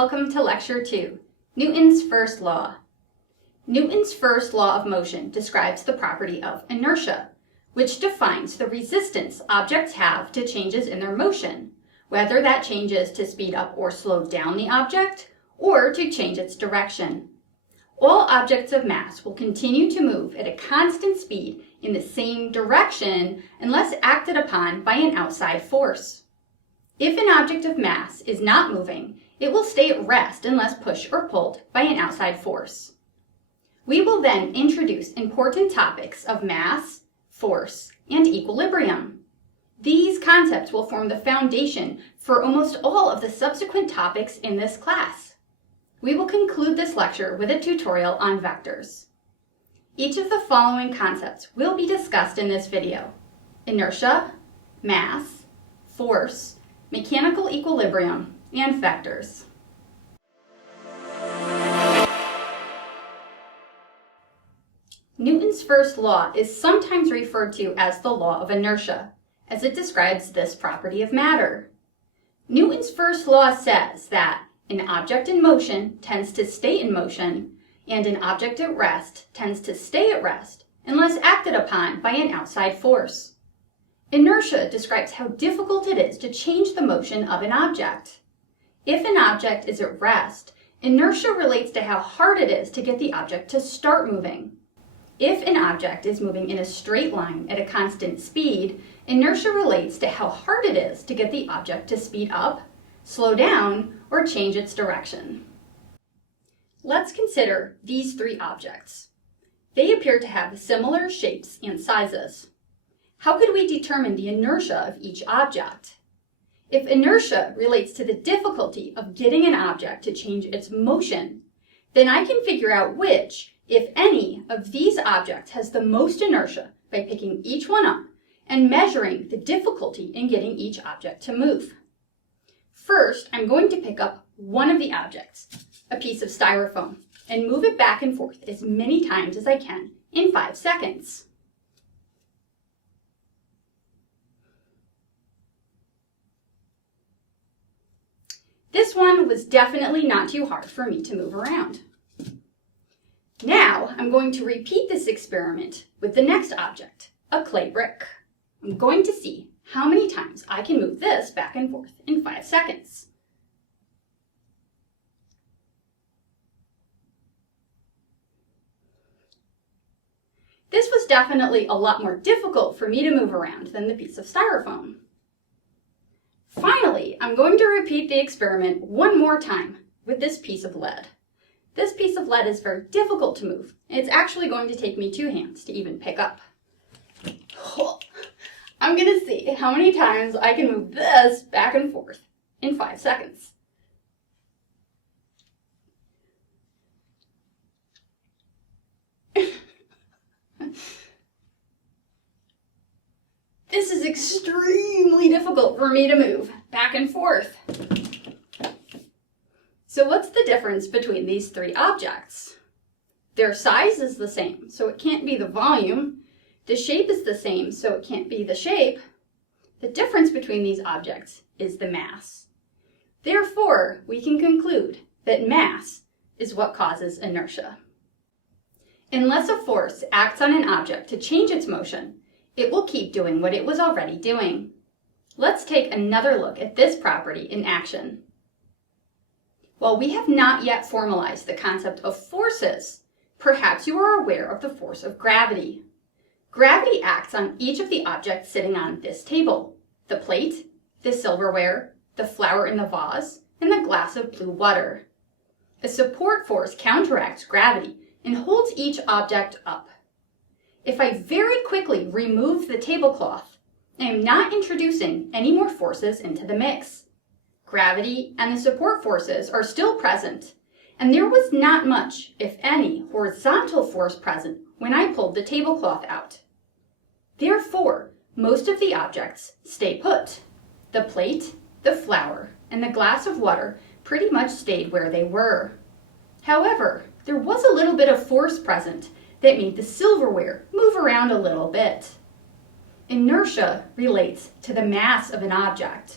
Welcome to Lecture 2, Newton's First Law. Newton's first law of motion describes the property of inertia, which defines the resistance objects have to changes in their motion, whether that changes to speed up or slow down the object, or to change its direction. All objects of mass will continue to move at a constant speed in the same direction unless acted upon by an outside force. If an object of mass is not moving, it will stay at rest unless pushed or pulled by an outside force. We will then introduce important topics of mass, force, and equilibrium. These concepts will form the foundation for almost all of the subsequent topics in this class. We will conclude this lecture with a tutorial on vectors. Each of the following concepts will be discussed in this video: inertia, mass, force, mechanical equilibrium, and vectors. Newton's first law is sometimes referred to as the law of inertia, as it describes this property of matter. Newton's first law says that an object in motion tends to stay in motion, and an object at rest tends to stay at rest unless acted upon by an outside force. Inertia describes how difficult it is to change the motion of an object. If an object is at rest, inertia relates to how hard it is to get the object to start moving. If an object is moving in a straight line at a constant speed, inertia relates to how hard it is to get the object to speed up, slow down, or change its direction. Let's consider these three objects. They appear to have similar shapes and sizes. How could we determine the inertia of each object? If inertia relates to the difficulty of getting an object to change its motion, then I can figure out which, if any, of these objects has the most inertia by picking each one up and measuring the difficulty in getting each object to move. First, I'm going to pick up one of the objects, a piece of styrofoam, and move it back and forth as many times as I can in 5 seconds. This one was definitely not too hard for me to move around. Now, I'm going to repeat this experiment with the next object, a clay brick. I'm going to see how many times I can move this back and forth in 5 seconds. This was definitely a lot more difficult for me to move around than the piece of styrofoam. Finally, I'm going to repeat the experiment one more time with this piece of lead. This piece of lead is very difficult to move, and it's actually going to take me 2 hands to even pick up. I'm going to see how many times I can move this back and forth in 5 seconds. This is extremely difficult for me to move back and forth. So what's the difference between these three objects? Their size is the same, so it can't be the volume. The shape is the same, so it can't be the shape. The difference between these objects is the mass. Therefore, we can conclude that mass is what causes inertia. Unless a force acts on an object to change its motion, it will keep doing what it was already doing. Let's take another look at this property in action. While we have not yet formalized the concept of forces, perhaps you are aware of the force of gravity. Gravity acts on each of the objects sitting on this table: the plate, the silverware, the flower in the vase, and the glass of blue water. A support force counteracts gravity and holds each object up. If I very quickly remove the tablecloth, I am not introducing any more forces into the mix. Gravity and the support forces are still present, and there was not much, if any, horizontal force present when I pulled the tablecloth out. Therefore, most of the objects stay put. The plate, the flower, and the glass of water pretty much stayed where they were. However, there was a little bit of force present that made the silverware move around a little bit. Inertia relates to the mass of an object.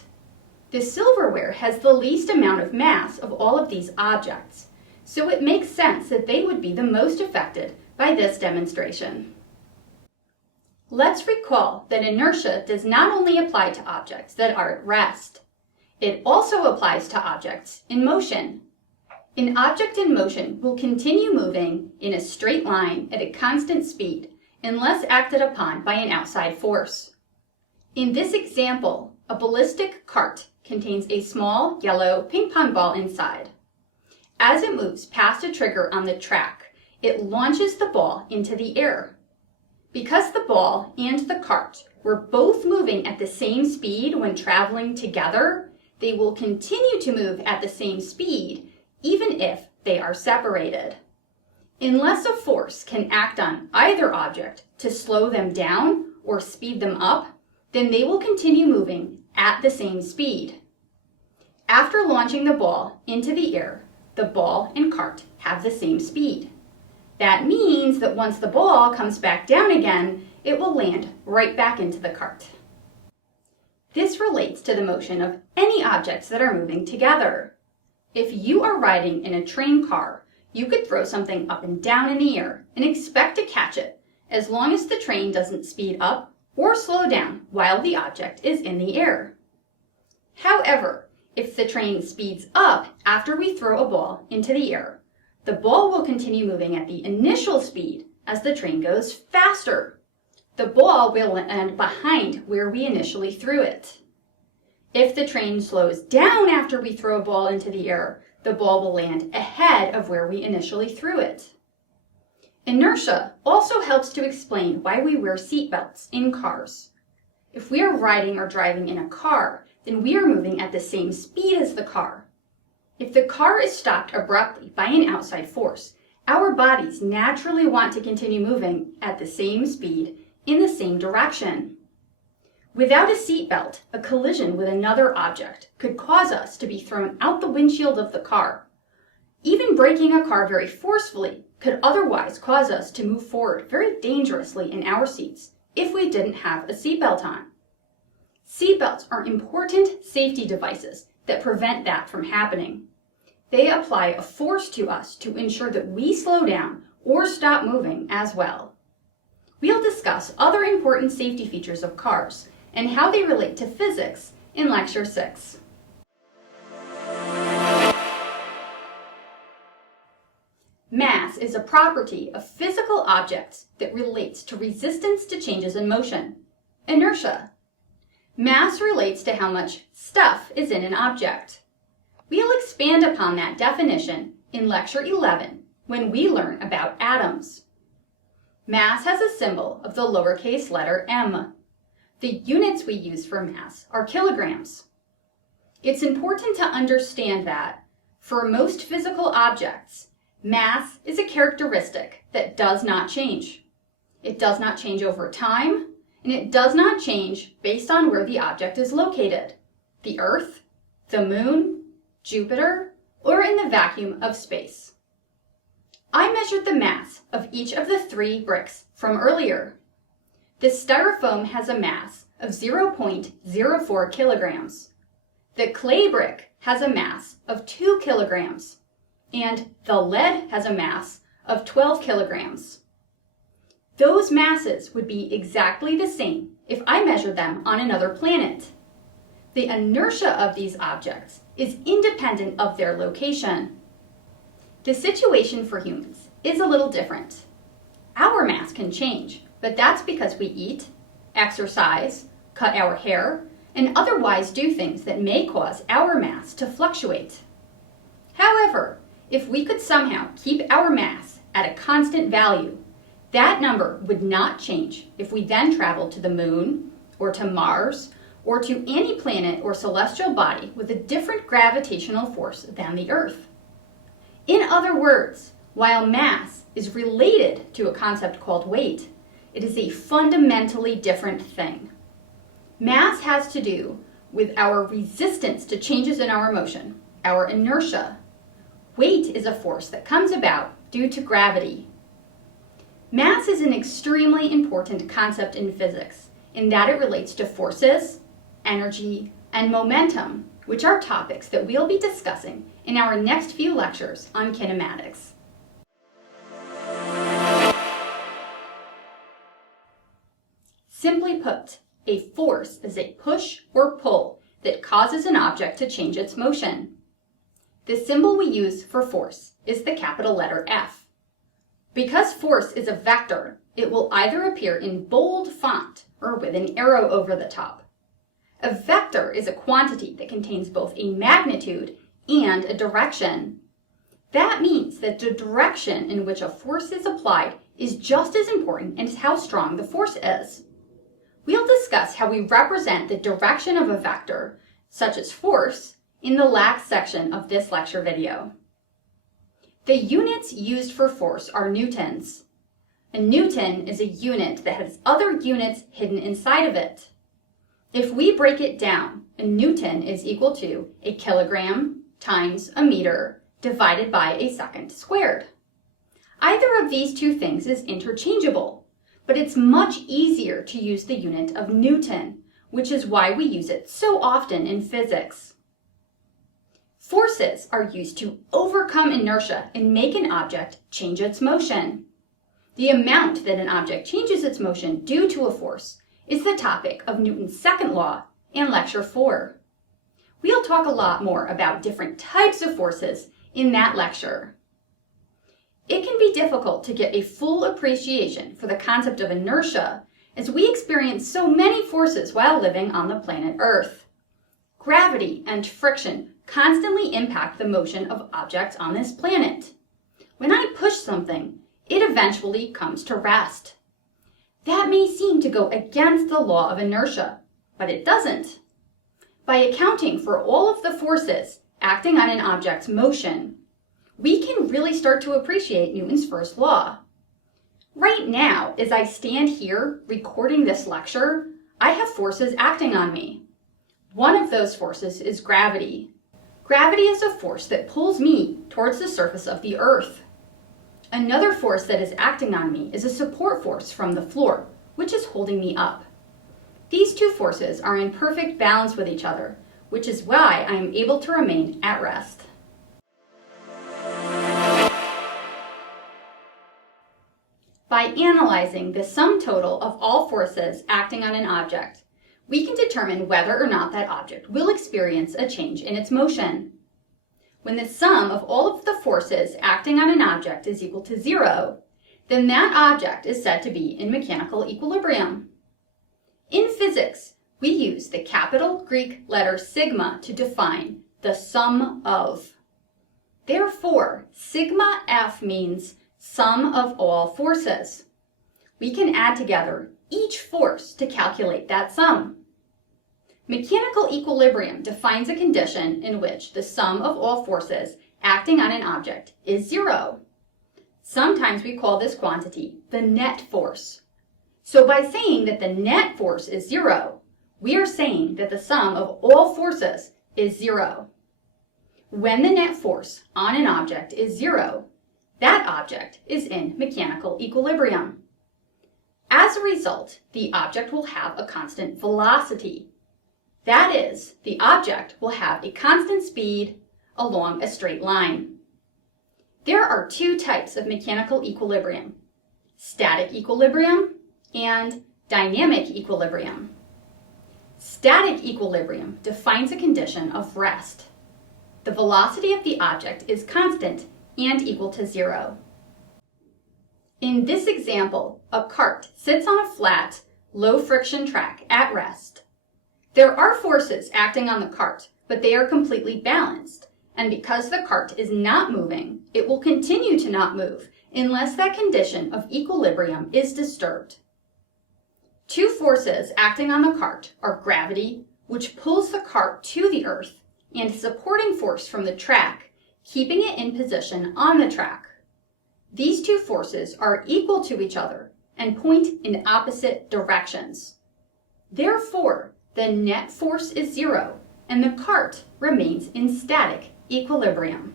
The silverware has the least amount of mass of all of these objects, so it makes sense that they would be the most affected by this demonstration. Let's recall that inertia does not only apply to objects that are at rest. It also applies to objects in motion. An object in motion will continue moving in a straight line at a constant speed unless acted upon by an outside force. In this example, a ballistic cart contains a small yellow ping pong ball inside. As it moves past a trigger on the track, it launches the ball into the air. Because the ball and the cart were both moving at the same speed when traveling together, they will continue to move at the same speed even if they are separated. Unless a force can act on either object to slow them down or speed them up, then they will continue moving at the same speed. After launching the ball into the air, the ball and cart have the same speed. That means that once the ball comes back down again, it will land right back into the cart. This relates to the motion of any objects that are moving together. If you are riding in a train car, you could throw something up and down in the air and expect to catch it as long as the train doesn't speed up or slow down while the object is in the air. However, if the train speeds up after we throw a ball into the air, the ball will continue moving at the initial speed as the train goes faster. The ball will land behind where we initially threw it. If the train slows down after we throw a ball into the air, the ball will land ahead of where we initially threw it. Inertia also helps to explain why we wear seatbelts in cars. If we are riding or driving in a car, then we are moving at the same speed as the car. If the car is stopped abruptly by an outside force, our bodies naturally want to continue moving at the same speed in the same direction. Without a seatbelt, a collision with another object could cause us to be thrown out the windshield of the car. Even braking a car very forcefully could otherwise cause us to move forward very dangerously in our seats if we didn't have a seatbelt on. Seatbelts are important safety devices that prevent that from happening. They apply a force to us to ensure that we slow down or stop moving as well. We'll discuss other important safety features of cars and how they relate to physics in Lecture 6. Mass is a property of physical objects that relates to resistance to changes in motion, inertia. Mass relates to how much stuff is in an object. We'll expand upon that definition in Lecture 11 when we learn about atoms. Mass has a symbol of the lowercase letter m. The units we use for mass are kilograms. It's important to understand that, for most physical objects, mass is a characteristic that does not change. It does not change over time, and it does not change based on where the object is located: the Earth, the Moon, Jupiter, or in the vacuum of space. I measured the mass of each of the 3 bricks from earlier. The styrofoam has a mass of 0.04 kilograms. The clay brick has a mass of 2 kilograms. And the lead has a mass of 12 kilograms. Those masses would be exactly the same if I measured them on another planet. The inertia of these objects is independent of their location. The situation for humans is a little different. Our mass can change, but that's because we eat, exercise, cut our hair, and otherwise do things that may cause our mass to fluctuate. However, if we could somehow keep our mass at a constant value, that number would not change if we then traveled to the Moon, or to Mars, or to any planet or celestial body with a different gravitational force than the Earth. In other words, while mass is related to a concept called weight, it is a fundamentally different thing. Mass has to do with our resistance to changes in our motion, our inertia. Weight is a force that comes about due to gravity. Mass is an extremely important concept in physics in that it relates to forces, energy, and momentum, which are topics that we'll be discussing in our next few lectures on kinematics. Simply put, a force is a push or pull that causes an object to change its motion. The symbol we use for force is the capital letter F. Because force is a vector, it will either appear in bold font or with an arrow over the top. A vector is a quantity that contains both a magnitude and a direction. That means that the direction in which a force is applied is just as important as how strong the force is. We'll discuss how we represent the direction of a vector, such as force, in the last section of this lecture video. The units used for force are newtons. A newton is a unit that has other units hidden inside of it. If we break it down, a newton is equal to a kilogram times a meter divided by a second squared. Either of these two things is interchangeable, but it's much easier to use the unit of newton, which is why we use it so often in physics. Forces are used to overcome inertia and make an object change its motion. The amount that an object changes its motion due to a force is the topic of Newton's second law in Lecture 4. We'll talk a lot more about different types of forces in that lecture. It can be difficult to get a full appreciation for the concept of inertia as we experience so many forces while living on the planet Earth. Gravity and friction constantly impact the motion of objects on this planet. When I push something, it eventually comes to rest. That may seem to go against the law of inertia, but it doesn't. By accounting for all of the forces acting on an object's motion, we can really start to appreciate Newton's first law. Right now, as I stand here recording this lecture, I have forces acting on me. One of those forces is gravity. Gravity is a force that pulls me towards the surface of the Earth. Another force that is acting on me is a support force from the floor, which is holding me up. These two forces are in perfect balance with each other, which is why I am able to remain at rest. By analyzing the sum total of all forces acting on an object, we can determine whether or not that object will experience a change in its motion. When the sum of all of the forces acting on an object is equal to 0, then that object is said to be in mechanical equilibrium. In physics, we use the capital Greek letter sigma to define the sum of. Therefore, sigma F means sum of all forces. We can add together each force to calculate that sum. Mechanical equilibrium defines a condition in which the sum of all forces acting on an object is 0. Sometimes we call this quantity the net force. So by saying that the net force is 0, we are saying that the sum of all forces is 0. When the net force on an object is 0, that object is in mechanical equilibrium. As a result, the object will have a constant velocity. That is, the object will have a constant speed along a straight line. There are two types of mechanical equilibrium: static equilibrium and dynamic equilibrium. Static equilibrium defines a condition of rest. The velocity of the object is constant and equal to 0. In this example, a cart sits on a flat, low-friction track at rest. There are forces acting on the cart, but they are completely balanced, and because the cart is not moving, it will continue to not move unless that condition of equilibrium is disturbed. Two forces acting on the cart are gravity, which pulls the cart to the earth, and a supporting force from the track, keeping it in position on the track. These two forces are equal to each other and point in opposite directions. Therefore, the net force is 0, and the cart remains in static equilibrium.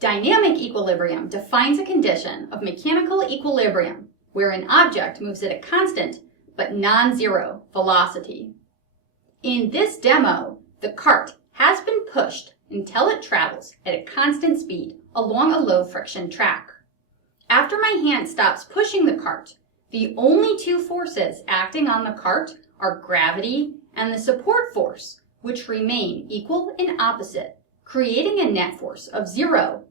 Dynamic equilibrium defines a condition of mechanical equilibrium where an object moves at a constant but non-zero velocity. In this demo, The cart has been pushed until it travels at a constant speed along a low friction track. After my hand stops pushing the cart, the only two forces acting on the cart are gravity and the support force, which remain equal and opposite, creating a net force of 0.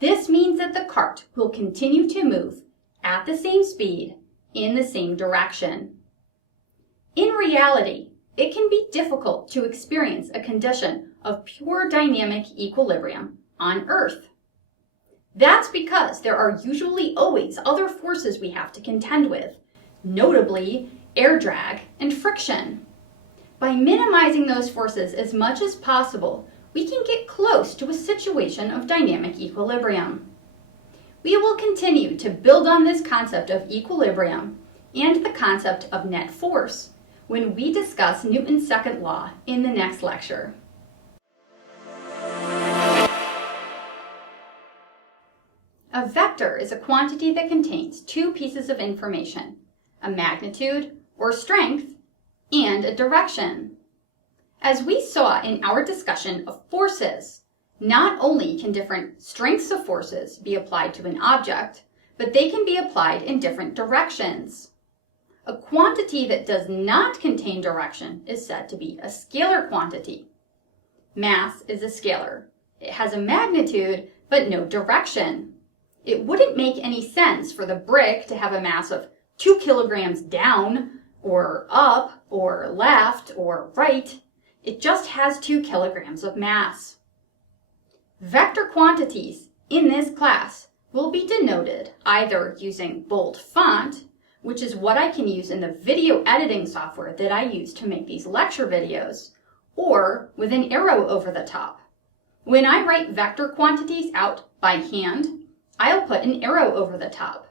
This means that the cart will continue to move at the same speed in the same direction. In reality, it can be difficult to experience a condition of pure dynamic equilibrium on Earth. That's because there are usually always other forces we have to contend with, notably air drag and friction. By minimizing those forces as much as possible, we can get close to a situation of dynamic equilibrium. We will continue to build on this concept of equilibrium and the concept of net force when we discuss Newton's second law in the next lecture. A vector is a quantity that contains two pieces of information, a magnitude or strength and a direction. As we saw in our discussion of forces, not only can different strengths of forces be applied to an object, but they can be applied in different directions. A quantity that does not contain direction is said to be a scalar quantity. Mass is a scalar. It has a magnitude, but no direction. It wouldn't make any sense for the brick to have a mass of 2 kilograms down, or up, or left, or right. It just has 2 kilograms of mass. Vector quantities in this class will be denoted either using bold font, which is what I can use in the video editing software that I use to make these lecture videos, or with an arrow over the top. When I write vector quantities out by hand, I'll put an arrow over the top.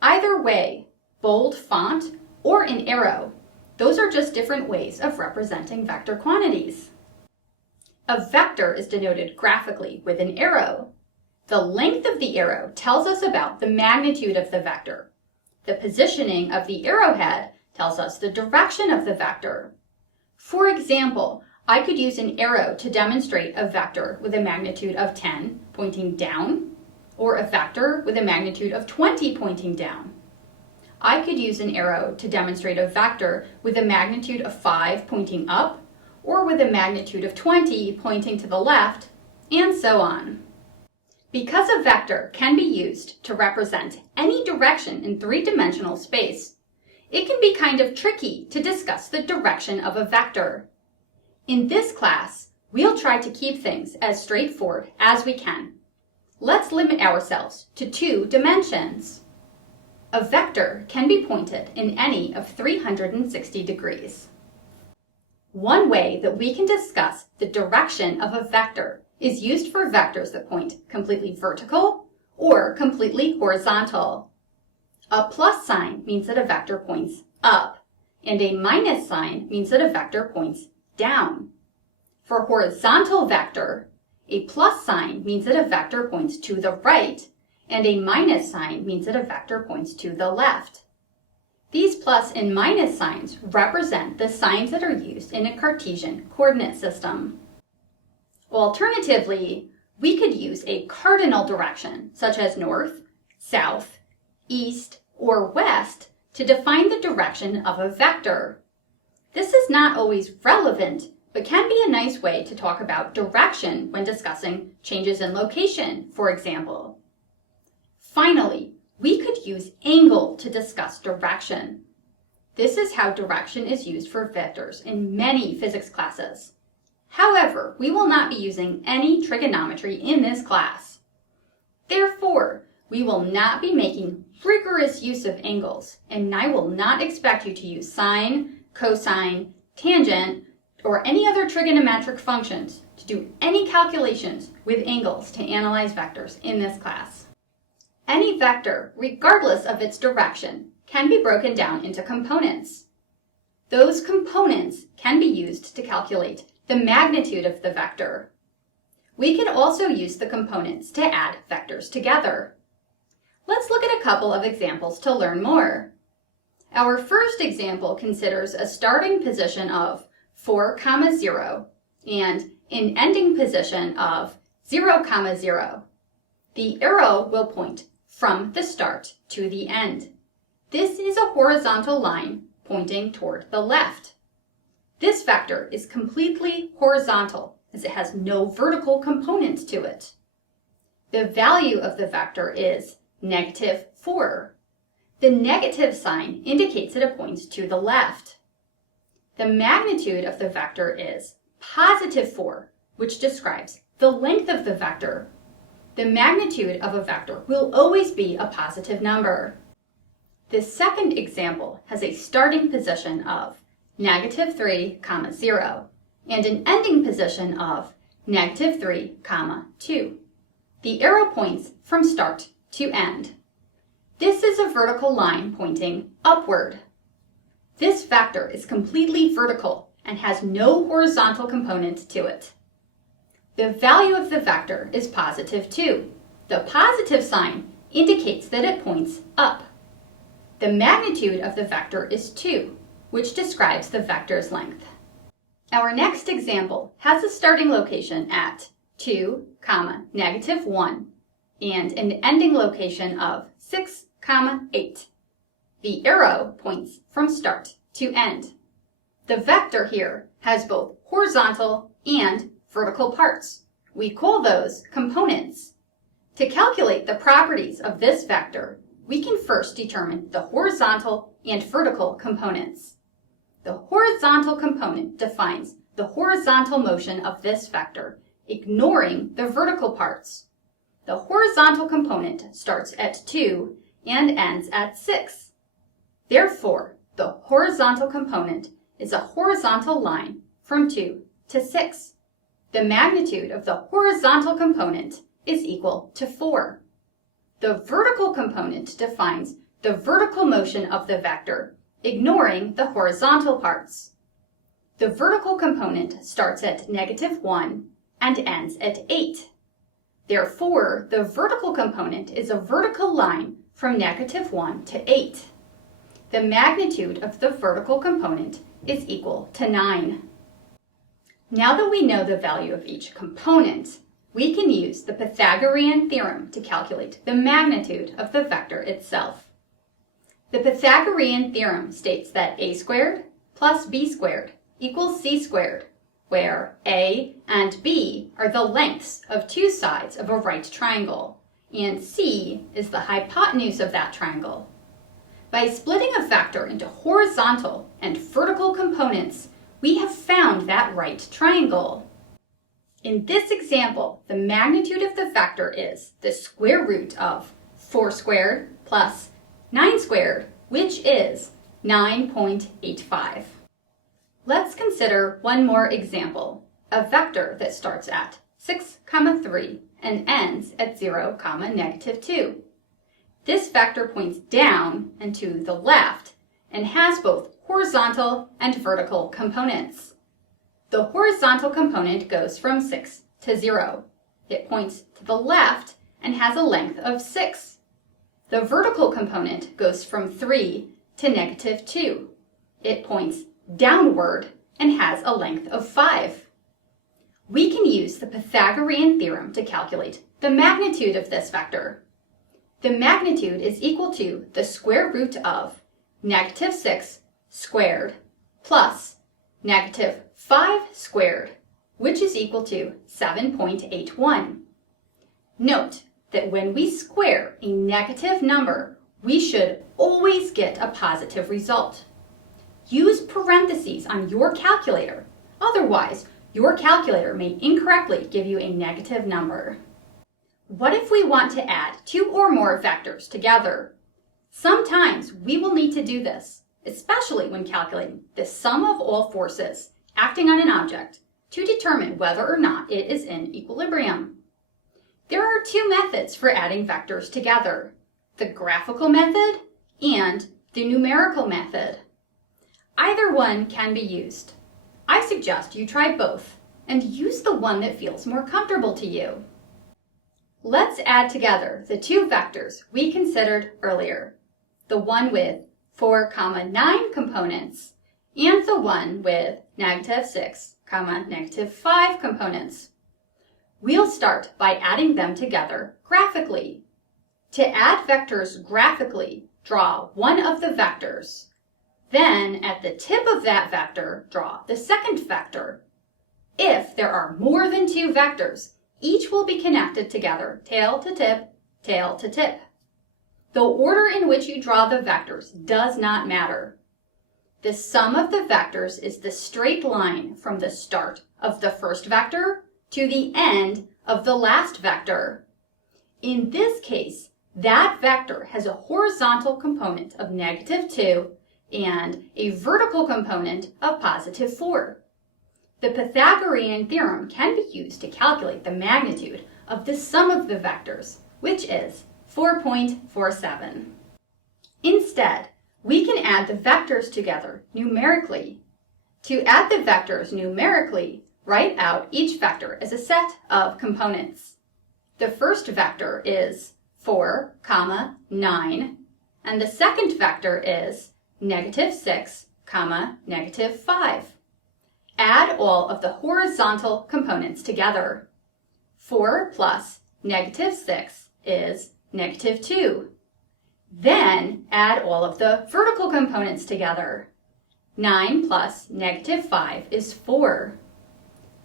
Either way, bold font or an arrow, those are just different ways of representing vector quantities. A vector is denoted graphically with an arrow. The length of the arrow tells us about the magnitude of the vector. The positioning of the arrowhead tells us the direction of the vector. For example, I could use an arrow to demonstrate a vector with a magnitude of 10 pointing down, or a vector with a magnitude of 20 pointing down. I could use an arrow to demonstrate a vector with a magnitude of 5 pointing up, or with a magnitude of 20 pointing to the left, and so on. Because a vector can be used to represent any direction in three-dimensional space, it can be kind of tricky to discuss the direction of a vector. In this class, we'll try to keep things as straightforward as we can. Let's limit ourselves to 2 dimensions. A vector can be pointed in any of 360 degrees. One way that we can discuss the direction of a vector is used for vectors that point completely vertical or completely horizontal. A plus sign means that a vector points up, and a minus sign means that a vector points down. For horizontal vector, a plus sign means that a vector points to the right, and a minus sign means that a vector points to the left. These plus and minus signs represent the signs that are used in a Cartesian coordinate system. Alternatively, we could use a cardinal direction, such as north, south, east, or west, to define the direction of a vector. This is not always relevant, but can be a nice way to talk about direction when discussing changes in location, for example. Finally, we could use angle to discuss direction. This is how direction is used for vectors in many physics classes. However, we will not be using any trigonometry in this class. Therefore, we will not be making rigorous use of angles, and I will not expect you to use sine, cosine, tangent, or any other trigonometric functions to do any calculations with angles to analyze vectors in this class. Any vector, regardless of its direction, can be broken down into components. Those components can be used to calculate the magnitude of the vector. We can also use the components to add vectors together. Let's look at a couple of examples to learn more. Our first example considers a starting position of 4, 0, and an ending position of 0, 0. The arrow will point from the start to the end. This is a horizontal line pointing toward the left. This vector is completely horizontal as it has no vertical component to it. The value of the vector is -4. The negative sign indicates that it points to the left. The magnitude of the vector is +4, which describes the length of the vector. The magnitude of a vector will always be a positive number. The second example has a starting position of -3, 0, and an ending position of -3, 2. The arrow points from start to end. This is a vertical line pointing upward. This vector is completely vertical and has no horizontal component to it. The value of the vector is +2. The positive sign indicates that it points up. The magnitude of the vector is 2, which describes the vector's length. Our next example has a starting location at 2, -1, and an ending location of 6, 8. The arrow points from start to end. The vector here has both horizontal and vertical parts. We call those components. To calculate the properties of this vector, we can first determine the horizontal and vertical components. The horizontal component defines the horizontal motion of this vector, ignoring the vertical parts. The horizontal component starts at 2 and ends at 6. Therefore, the horizontal component is a horizontal line from 2 to 6. The magnitude of the horizontal component is equal to 4. The vertical component defines the vertical motion of the vector, ignoring the horizontal parts. The vertical component starts at -1 and ends at 8. Therefore, the vertical component is a vertical line from -1 to 8. The magnitude of the vertical component is equal to 9. Now that we know the value of each component, we can use the Pythagorean theorem to calculate the magnitude of the vector itself. The Pythagorean theorem states that a squared plus b squared equals c squared, where a and b are the lengths of two sides of a right triangle, and c is the hypotenuse of that triangle. By splitting a vector into horizontal and vertical components, we have found that right triangle. In this example, the magnitude of the vector is the square root of 4 squared plus 9 squared, which is 9.85. Let's consider one more example, a vector that starts at 6, 3 and ends at 0, -2. This vector points down and to the left and has both horizontal and vertical components. The horizontal component goes from 6 to 0. It points to the left and has a length of 6. The vertical component goes from 3 to -2. It points downward and has a length of 5. We can use the Pythagorean theorem to calculate the magnitude of this vector. The magnitude is equal to the square root of -6 squared plus -5 squared, which is equal to 7.81. Note that when we square a negative number, we should always get a positive result. Use parentheses on your calculator, otherwise your calculator may incorrectly give you a negative number. What if we want to add 2 or more vectors together? Sometimes we will need to do this, especially when calculating the sum of all forces acting on an object to determine whether or not it is in equilibrium. There are 2 methods for adding vectors together, the graphical method and the numerical method. Either one can be used. I suggest you try both and use the one that feels more comfortable to you. Let's add together the 2 vectors we considered earlier, the one with 4, 9 components and the one with -6, -5 components. We'll start by adding them together graphically. To add vectors graphically, draw one of the vectors. Then, at the tip of that vector, draw the second vector. If there are more than 2 vectors, each will be connected together, tail to tip, tail to tip. The order in which you draw the vectors does not matter. The sum of the vectors is the straight line from the start of the first vector to the end of the last vector. In this case, that vector has a horizontal component of -2 and a vertical component of +4. The Pythagorean theorem can be used to calculate the magnitude of the sum of the vectors, which is 4.47. Instead, we can add the vectors together numerically. To add the vectors numerically, write out each vector as a set of components. The first vector is 4, 9, and the second vector is -6, -5. Add all of the horizontal components together. 4 plus -6 is -2. Then add all of the vertical components together. 9 plus -5 is 4.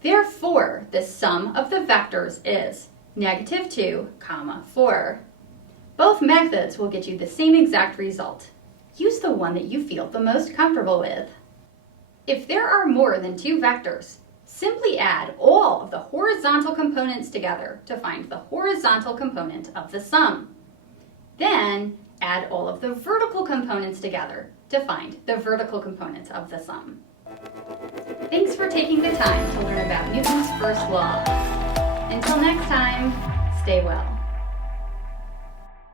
Therefore, the sum of the vectors is -2, 4. Both methods will get you the same exact result. Use the one that you feel the most comfortable with. If there are more than 2 vectors, simply add all of the horizontal components together to find the horizontal component of the sum. Then add all of the vertical components together to find the vertical component of the sum. Thanks for taking the time to learn about Newton's first law. Until next time, stay well.